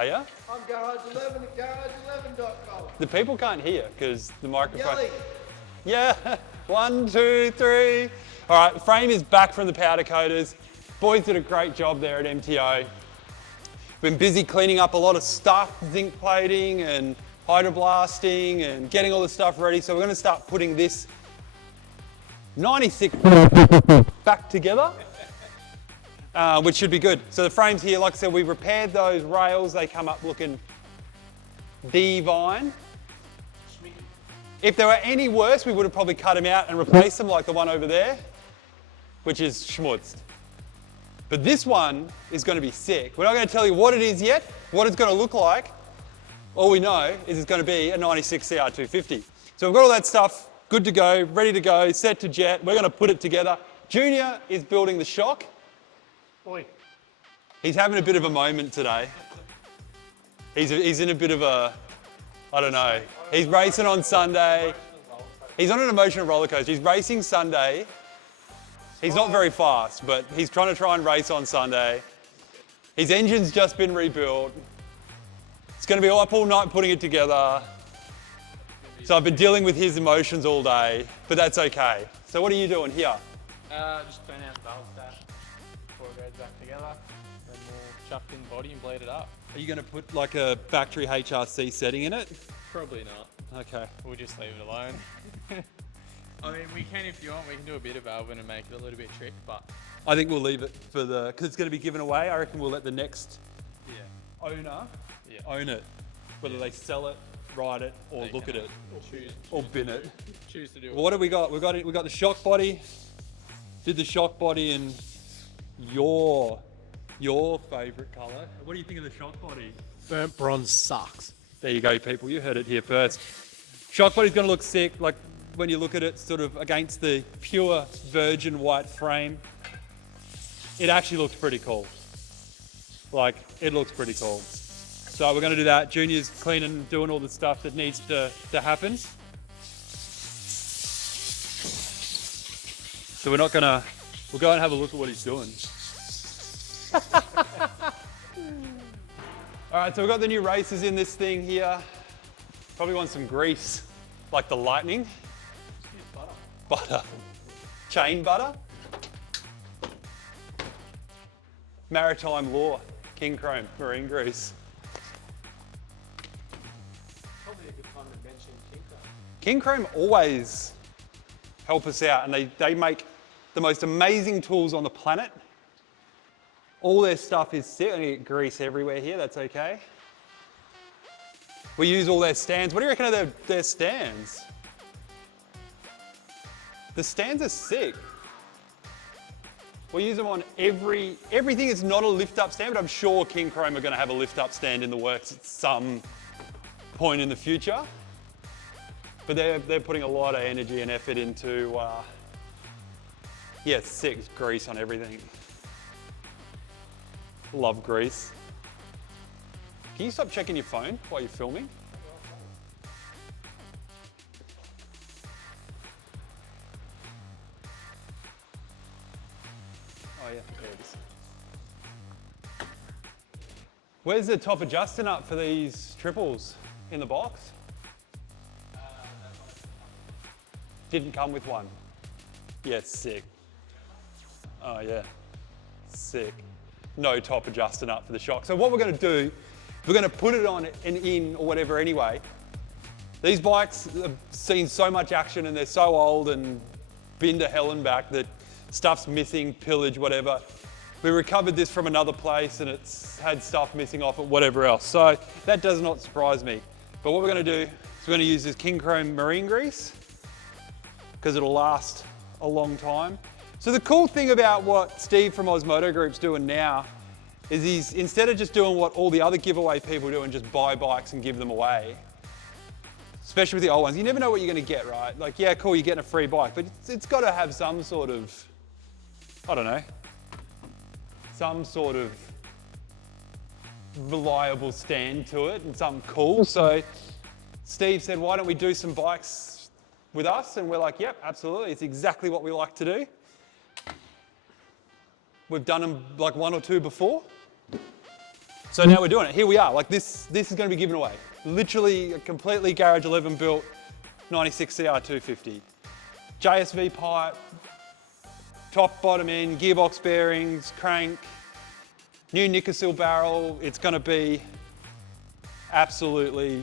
Are you? I'm Garage11 at garage11.com. The people can't hear because the microphone. Yelling. Yeah, 1, 2, 3. All right, frame is back from the powder coaters. Boys did a great job there at MTO. Been busy cleaning up a lot of stuff, zinc plating and hydroblasting and getting all the stuff ready. So we're gonna start putting this 96 back together, which should be good. So the frame's here, like I said, we repaired those rails. They come up looking divine. If they were any worse, we would have probably cut them out and replaced them like the one over there, which is schmutzed. But this one is going to be sick. We're not going to tell you what it is yet, what it's going to look like. All we know is it's going to be a 96 CR250. So we've got all that stuff good to go, ready to go, set to jet. We're going to put it together. Junior is building the shock. Oi. He's having a bit of a moment today. He's in a bit of a, I don't know. He's racing on Sunday. He's on an emotional roller coaster. He's racing Sunday. He's not very fast, but he's trying to race on Sunday. His engine's just been rebuilt. It's going to be up all night putting it together. So I've been dealing with his emotions all day, but that's okay. So what are you doing here? Just clean out the valve stack before it goes back together. Then we'll chuck in the body and blade it up. Are you going to put like a factory HRC setting in it? Probably not. Okay. We'll just leave it alone. I mean, we can, if you want, we can do a bit of valving and make it a little bit trick, but... I think we'll leave it for because it's going to be given away. I reckon we'll let the next owner own it. Whether they sell it, ride it, or look at it, or bin it. Choose to do it. Well, what have we got? We got the shock body. Did the shock body in your favourite colour. What do you think of the shock body? Burnt bronze sucks. There you go, people. You heard it here first. Shock body's going to look sick. Like when you look at it, sort of against the pure virgin white frame. It actually looks pretty cool. Like, it looks pretty cool. So we're going to do that. Junior's cleaning, doing all the stuff that needs to happen. So we'll go and have a look at what he's doing. All right, so we've got the new racers in this thing here. Probably want some grease, like the lightning. Butter. Chain butter. Maritime law, king chrome, marine grease. Probably a good time to mention king chrome. King chrome always help us out, and they make the most amazing tools on the planet. All their stuff is sick. I'm gonna get grease everywhere here, that's okay. We use all their stands. What do you reckon of their stands? The stands are sick. We use them on everything is not a lift-up stand, but I'm sure King Chrome are going to have a lift-up stand in the works at some point in the future. But they're putting a lot of energy and effort into, it's sick, it's grease on everything. Love grease. Can you stop checking your phone while you're filming? Oh yeah, there it is. Where's the top adjusting up for these triples? In the box? Didn't come with one. Yeah, sick. Oh yeah, sick. No top adjusting up for the shock. So what we're going to do, we're going to put it on and in or whatever anyway. These bikes have seen so much action and they're so old and been to hell and back that stuff's missing, pillage, whatever. We recovered this from another place and it's had stuff missing off it, whatever else. So that does not surprise me. But what we're going to do is we're going to use this King Chrome marine grease because it'll last a long time. So the cool thing about what Steve from Osmoto Group's doing now is he's, instead of just doing what all the other giveaway people do and just buy bikes and give them away, especially with the old ones, you never know what you're going to get, right? Like, yeah, cool, you're getting a free bike, but it's got to have some sort of, I don't know, some sort of reliable stand to it and something cool. So Steve said, why don't we do some bikes with us? And we're like, yep, absolutely. It's exactly what we like to do. We've done them like one or two before. So now we're doing it. Here we are. Like this is going to be given away. Literally a completely Garage 11 built 96 CR250. JSV pipe, top, bottom end, gearbox bearings, crank, new Nickersill barrel. It's going to be absolutely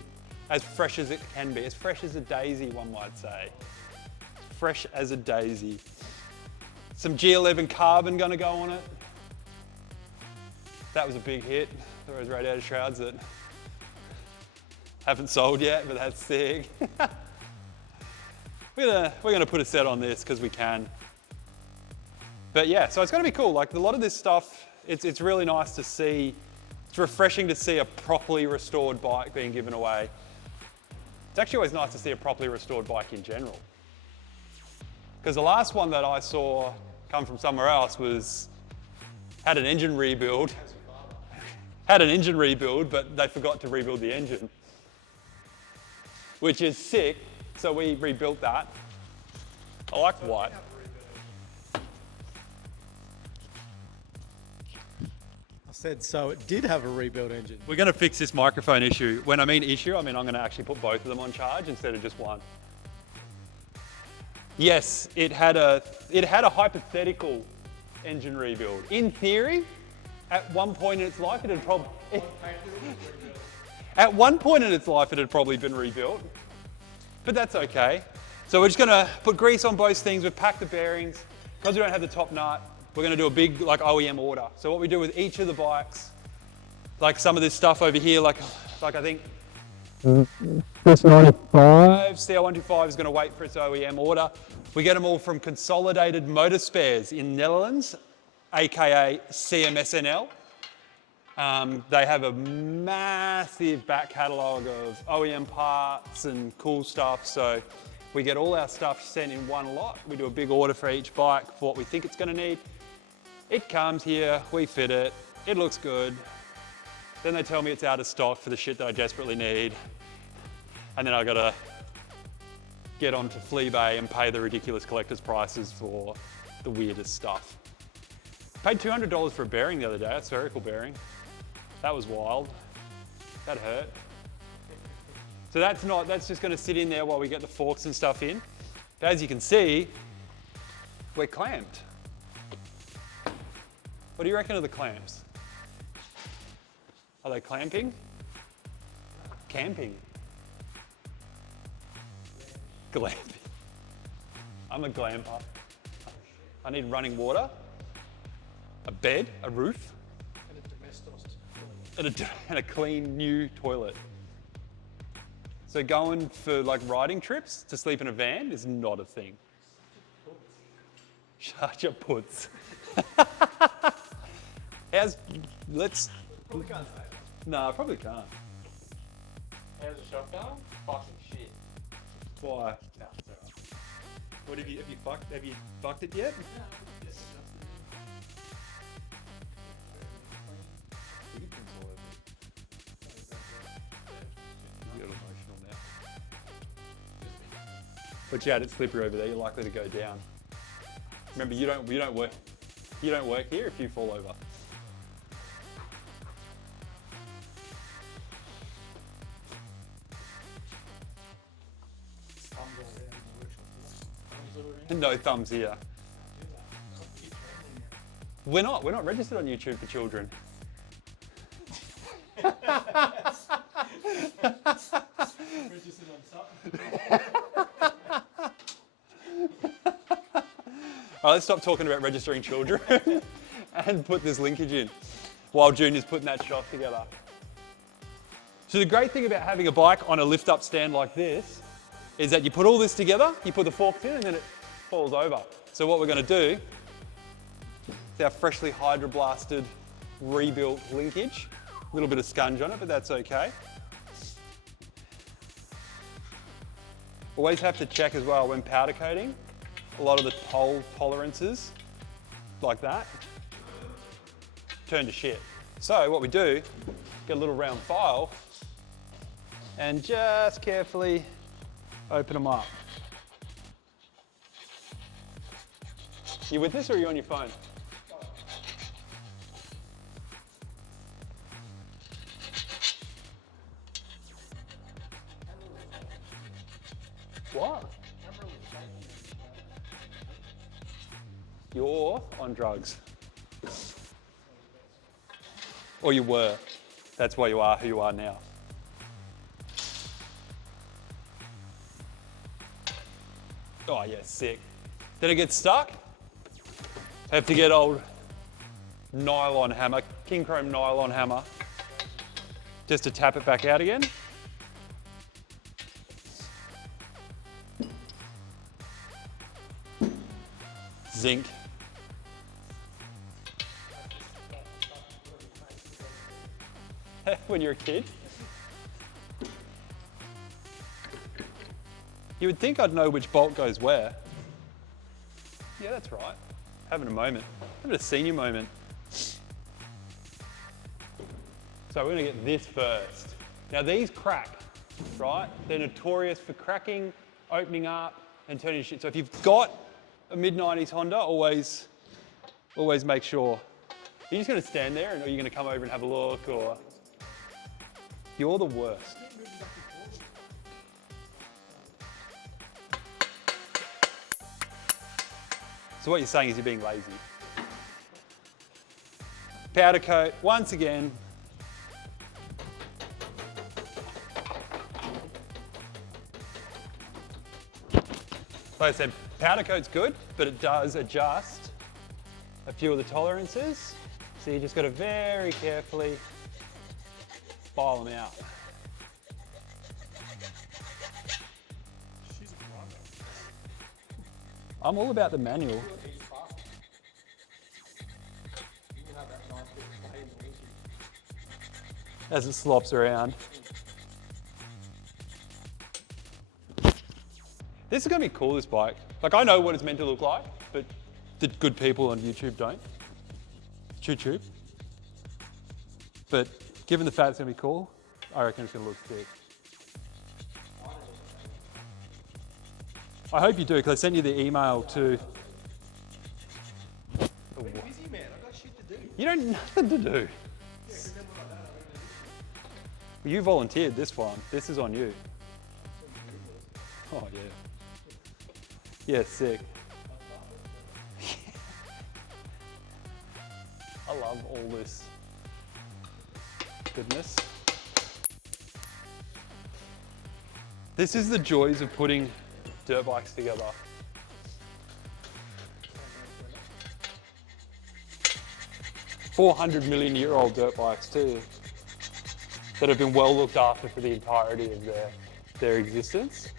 as fresh as it can be. As fresh as a daisy, one might say. Fresh as a daisy. Some G11 carbon going to go on it. That was a big hit. Those radiator shrouds that haven't sold yet, but that's sick. We're gonna put a set on this because we can. But yeah, so it's gonna be cool. Like a lot of this stuff, it's really nice to see. It's refreshing to see a properly restored bike being given away. It's actually always nice to see a properly restored bike in general. Because the last one that I saw come from somewhere else had an engine rebuild. Had an engine rebuild, but they forgot to rebuild the engine, which is sick. So we rebuilt that. I like white. I said so. It did have a rebuilt engine. We're going to fix this microphone issue. When I mean issue, I mean I'm going to actually put both of them on charge instead of just one. Yes, it had a hypothetical engine rebuild. In theory, at one point in its life, it had probably been rebuilt, but that's okay. So we're just gonna put grease on both things. We've packed the bearings. Because we don't have the top nut, we're gonna do a big like OEM order. So what we do with each of the bikes, like some of this stuff over here, like I think this 95 CR125 is gonna wait for its OEM order. We get them all from Consolidated Motor Spares in Netherlands, aka CMSNL. They have a massive back catalogue of OEM parts and cool stuff, so we get all our stuff sent in one lot. We do a big order for each bike for what we think it's going to need. It comes here, we fit it, it looks good. Then they tell me it's out of stock for the shit that I desperately need. And then I got to get onto Fleabay and pay the ridiculous collector's prices for the weirdest stuff. Paid $200 for a bearing the other day, a spherical bearing. That was wild. That hurt. So that's just gonna sit in there while we get the forks and stuff in. But as you can see, we're clamped. What do you reckon of the clamps? Are they clamping? Camping? Glamping. I'm a glamper. I need running water, a bed, a roof, and a clean new toilet. So going for like riding trips to sleep in a van is not a thing. Shut your puts. Probably can't say. No, I probably can't. How's the shop going? Fucking shit. Why? No, it's alright. What have you fucked it yet? But yeah, it's slippery over there. You're likely to go down. Remember, you don't work here if you fall over. No thumbs here. We're not registered on YouTube for children. Registered on something. All right, let's stop talking about registering children and put this linkage in while Junior's putting that shot together. So the great thing about having a bike on a lift-up stand like this is that you put all this together, you put the forks in, and then it falls over. So what we're going to do is our freshly hydroblasted, rebuilt linkage. A little bit of scunge on it, but that's okay. Always have to check as well when powder coating. A lot of the tolerances, like that, turn to shit. So what we do, get a little round file and just carefully open them up. You with this or are you on your phone? What? You're on drugs. Or you were. That's why you are who you are now. Oh yeah, sick. Did it get stuck? Have to get old nylon hammer, king chrome nylon hammer, just to tap it back out again. Zinc. When you're a kid. You would think I'd know which bolt goes where. Yeah, that's right. Having a moment. Having a senior moment. So we're gonna get this first. Now these crack, right? They're notorious for cracking, opening up, and turning shit. So if you've got a mid-90s Honda, always make sure. Are you just gonna stand there and are you gonna come over and have a look, or? You're the worst. So what you're saying is you're being lazy. Powder coat, once again. Like I said, powder coat's good, but it does adjust a few of the tolerances. So you just got to very carefully file them out. I'm all about the manual. As it slops around. This is gonna be cool, this bike. Like, I know what it's meant to look like, but the good people on YouTube don't. Choo-choo. But given the fact it's gonna be cool, I reckon it's gonna look sick. I hope you do, because I sent you the email too. I'm busy, man. I've got shit to do. You don't nothing to do. You volunteered this one. This is on you. Oh yeah. Yeah, sick. I love all this goodness. This is the joys of putting dirt bikes together. $400 million dirt bikes too, that have been well looked after for the entirety of their existence.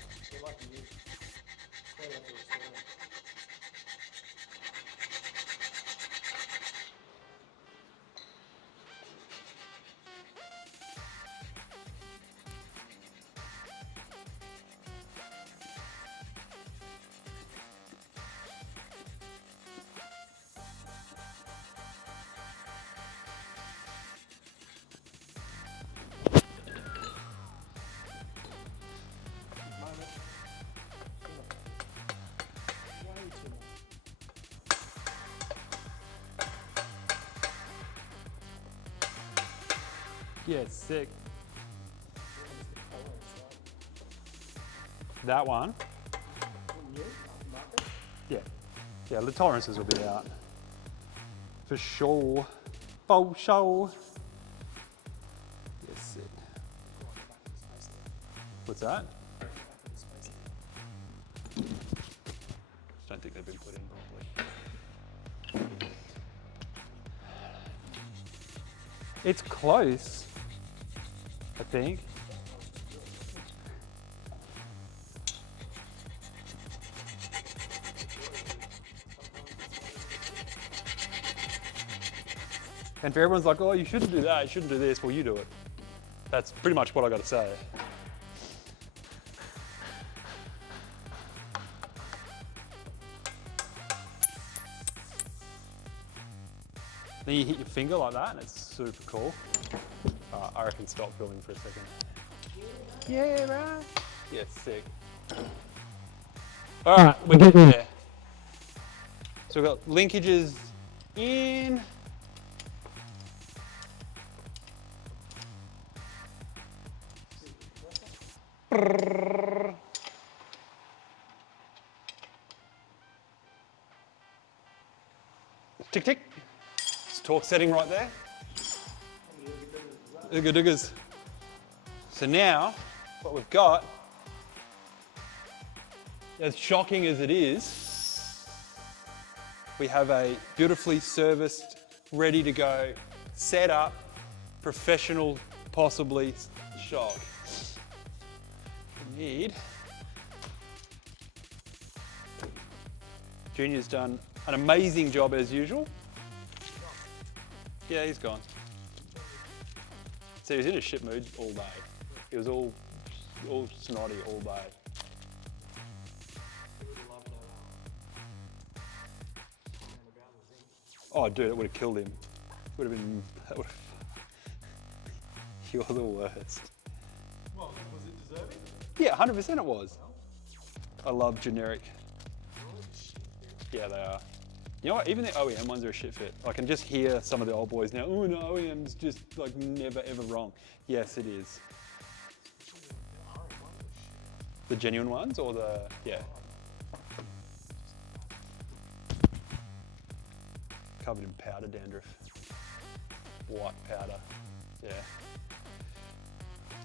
Yeah, it's sick. That one. Yeah. Yeah, the tolerances will be out. For sure. For sure. Yeah, sick. What's that? Don't think they've been put in properly. It's close, I think. And for everyone's like, oh, you shouldn't do that, you shouldn't do this, well, you do it. That's pretty much what I got to say. Then you hit your finger like that and it's super cool. I reckon stop filming for a second. Yeah, right. Yeah, sick. All right, we're getting there. So we've got linkages in. Tick, tick. It's torque setting right there. Digga diggers. So now, what we've got, as shocking as it is, we have a beautifully serviced, ready to go, set up, professional, possibly, shock. We need, Junior's done an amazing job as usual. Yeah, he's gone. So he was in a shit mood all day. He was all snotty all day. Oh, dude, it would have killed him. Would have been. That would have. You're the worst. Well, was it deserving? Yeah, 100% it was. I love generic. Yeah, they are. You know what? Even the OEM ones are a shit fit. I can just hear some of the old boys now. Oh no, OEM's just like never ever wrong. Yes, it is. The genuine ones or the yeah. Covered in powder dandruff. White powder. Yeah.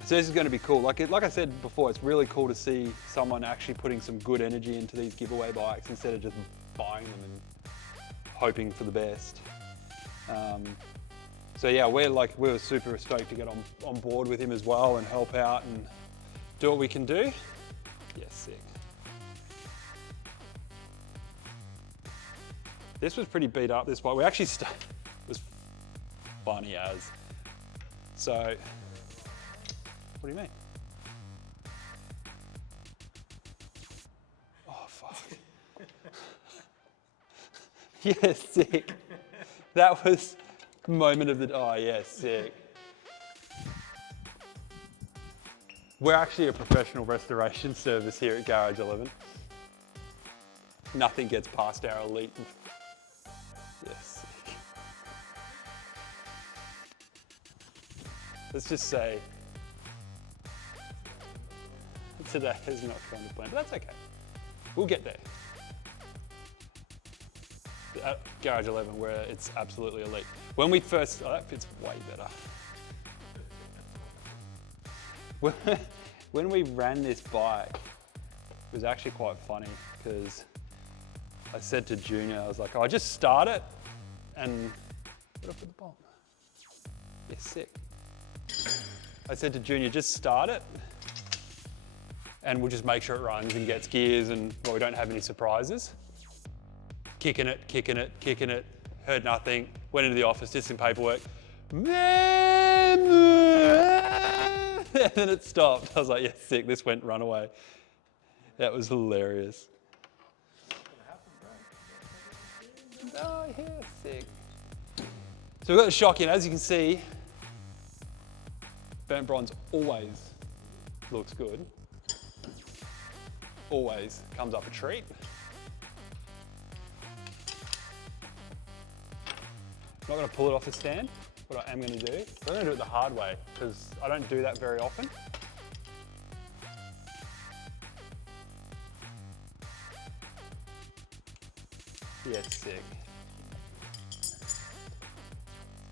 So this is going to be cool. Like I said before, it's really cool to see someone actually putting some good energy into these giveaway bikes instead of just buying them and hoping for the best. So yeah, we're super stoked to get on board with him as well and help out and do what we can do. Yeah, sick. This was pretty beat up, this bike. We actually it was funny as. So, what do you mean? Oh, fuck. Yeah, sick. That was the moment of the, oh yeah, sick. We're actually a professional restoration service here at Garage 11. Nothing gets past our elite. Yes. Sick. Let's just say today is not going to plan, but that's okay. We'll get there. At Garage 11, where it's absolutely elite. When we first, oh, that fits way better. When we ran this bike, it was actually quite funny because I said to Junior, I was like, oh, just start it and put it for the bomb. Yeah, sick. I said to Junior, just start it and we'll just make sure it runs and gets gears and well, we don't have any surprises. Kicking it, heard nothing, went into the office, did some paperwork. And then it stopped. I was like, yeah, sick, this went runaway. That was hilarious. Oh yeah, sick. So we've got the shock in, as you can see, burnt bronze always looks good. Always comes up a treat. I'm not going to pull it off the stand. What I am going to do, I'm going to do it the hard way because I don't do that very often. Yeah, it's sick.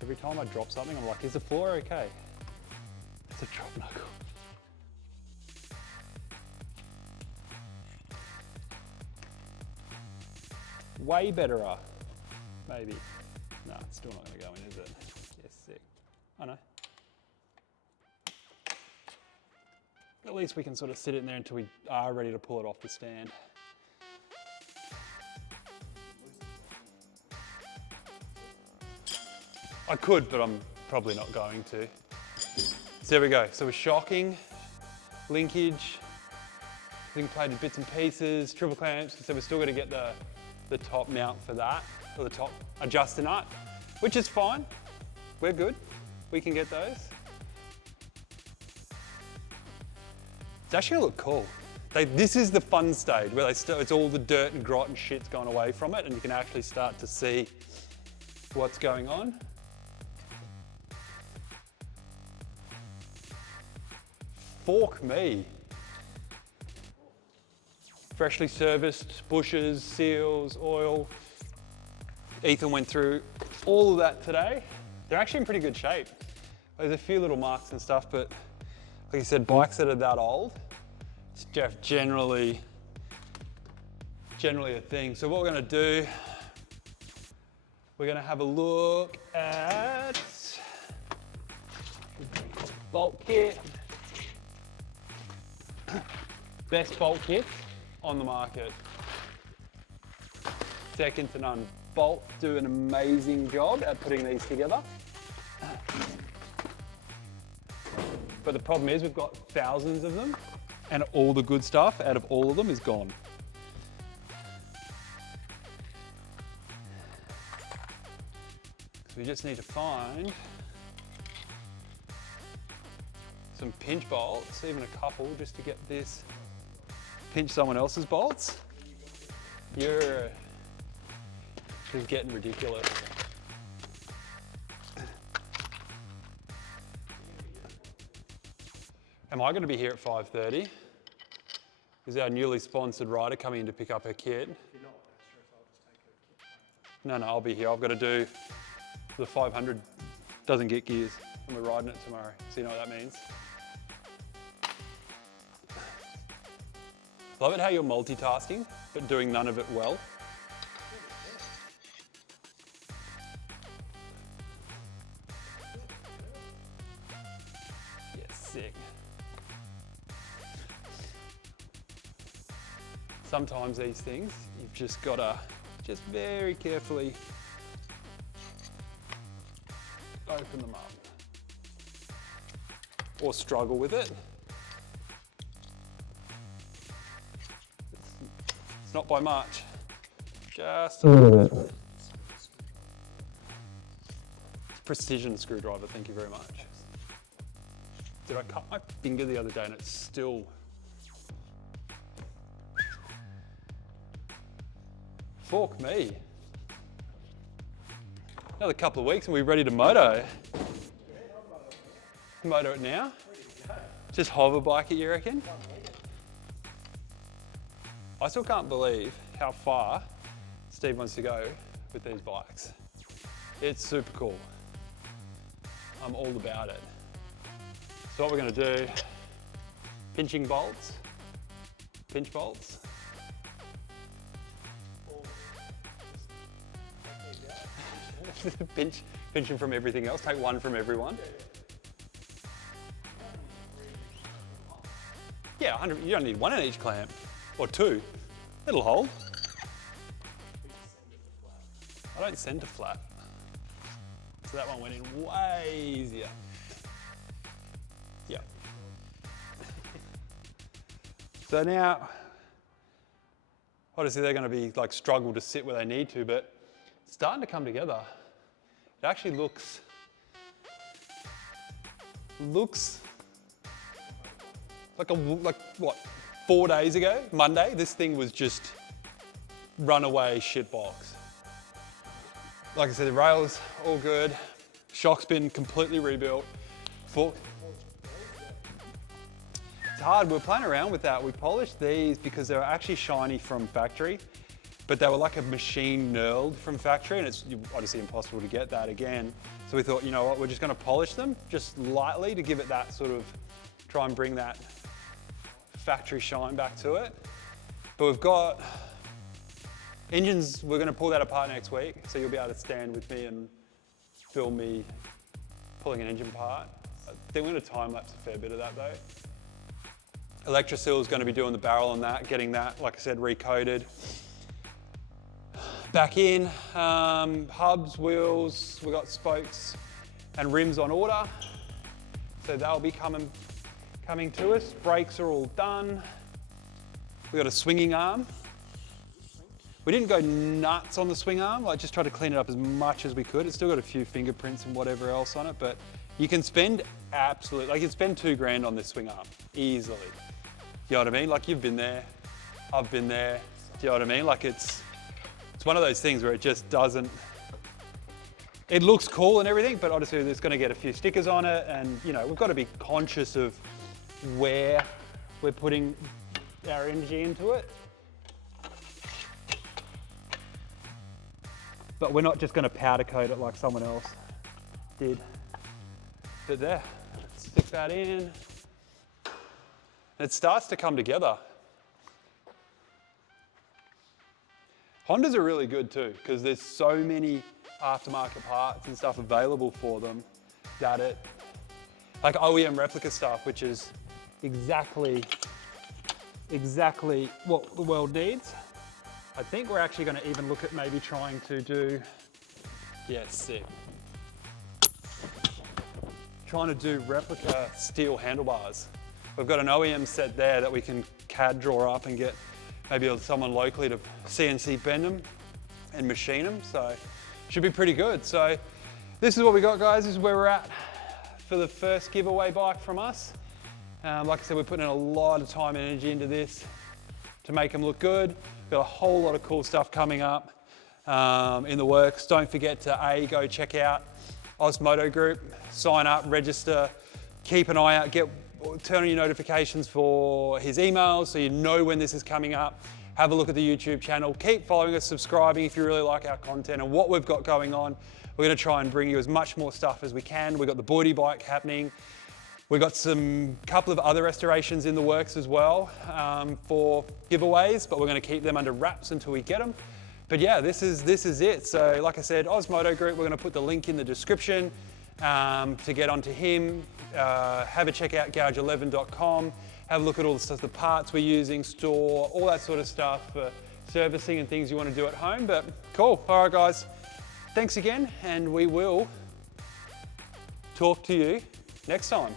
Every time I drop something, I'm like, is the floor okay? It's a drop knuckle. Way better, maybe. No, it's still not going to go in, is it? Yes, sick. I know. At least we can sort of sit it in there until we are ready to pull it off the stand. I could, but I'm probably not going to. So there we go. So we're shocking, linkage, link plated bits and pieces, triple clamps. So we're still going to get the top mount for that, or the top adjuster nut, which is fine. We're good. We can get those. It's actually gonna look cool. This is the fun stage where it's all the dirt and grot and shit's gone away from it and you can actually start to see what's going on. Fork me. Freshly serviced, bushes, seals, oil. Ethan went through all of that today. They're actually in pretty good shape. There's a few little marks and stuff, but like you said, bikes that are that old, it's generally a thing. So what we're gonna do, we're gonna have a look at bolt kit. Best bolt kit on the market. Second to none. Bolt do an amazing job at putting these together. But the problem is we've got thousands of them and all the good stuff out of all of them is gone. So we just need to find some pinch bolts, even a couple, just to get this, pinch someone else's bolts. You're just getting ridiculous. Am I going to be here at 5:30? Is our newly sponsored rider coming in to pick up her kit? No, I'll be here. I've got to do the 500 doesn't get gears and we're riding it tomorrow. So you know what that means. Love it how you're multitasking, but doing none of it well. Yeah, sick. Sometimes these things, you've just got to just very carefully open them up or struggle with it. It's not by much, just a little bit. It's precision screwdriver, thank you very much. Did I cut my finger the other day and it's still, fork me. Another couple of weeks and we're ready to moto. Moto it now? Just hover bike it, you reckon? I still can't believe how far Steve wants to go with these bikes. It's super cool. I'm all about it. So what we're gonna do, pinching bolts, pinch bolts. Pinch them from everything else, take one from everyone. Yeah, 100, you don't need one in each clamp, or two. It'll hold. I don't center flat. So that one went in way easier. Yeah. So now, obviously they're going to be like struggle to sit where they need to, but it's starting to come together. It actually looks like what, 4 days ago, Monday, this thing was just runaway shitbox. Like I said, the rails all good, shock's been completely rebuilt. It's hard, we were playing around with that. We polished these because they were actually shiny from factory, but they were like a machine knurled from factory and it's obviously impossible to get that again. So we thought, you know what, we're just gonna polish them just lightly to give it that sort of, try and bring that factory shine back to it. But we've got engines, we're gonna pull that apart next week, so you'll be able to stand with me and film me pulling an engine apart. I think we're gonna time lapse a fair bit of that though. Electroseal is gonna be doing the barrel on that, getting that, like I said, recoated. Back in, hubs, wheels, we've got spokes and rims on order. So they'll be coming to us. Brakes are all done. We got a swinging arm. We didn't go nuts on the swing arm, like just try to clean it up as much as we could. It's still got a few fingerprints and whatever else on it, but you can spend absolutely, like you can spend $2 grand on this swing arm, easily. You know what I mean? Like you've been there, I've been there, do you know what I mean? Like it's one of those things where it just doesn't, it looks cool and everything, but obviously it's gonna get a few stickers on it and you know, we've got to be conscious of where we're putting our energy into it. but we're not just gonna powder coat it like someone else did. But there, stick that in. And it starts to come together. Hondas are really good too, because there's so many aftermarket parts and stuff available for them that it, like OEM replica stuff, which is exactly what the world needs. I think we're actually going to even look at maybe trying to do, yeah, sick. Trying to do replica steel handlebars. We've got an OEM set there that we can CAD draw up and get maybe someone locally to CNC bend them and machine them. So should be pretty good. So this is what we got, guys. This is where we're at for the first giveaway bike from us. Like I said, we're putting in a lot of time and energy into this to make them look good. Got a whole lot of cool stuff coming up in the works. Don't forget to go check out Oz Moto Group, sign up, register, keep an eye out, turn on your notifications for his emails so you know when this is coming up. Have a look at the YouTube channel. Keep following us, subscribing if you really like our content and what we've got going on. We're going to try and bring you as much more stuff as we can. We've got the Boydie bike happening. We've got couple of other restorations in the works as well for giveaways, but we're going to keep them under wraps until we get them. But yeah, this is it. So like I said, Oz Moto Group, we're going to put the link in the description to get onto him. Have a check out gouge11.com. Have a look at all the parts we're using, store, all that sort of stuff for servicing and things you want to do at home. But cool. All right, guys. Thanks again, and we will talk to you next time.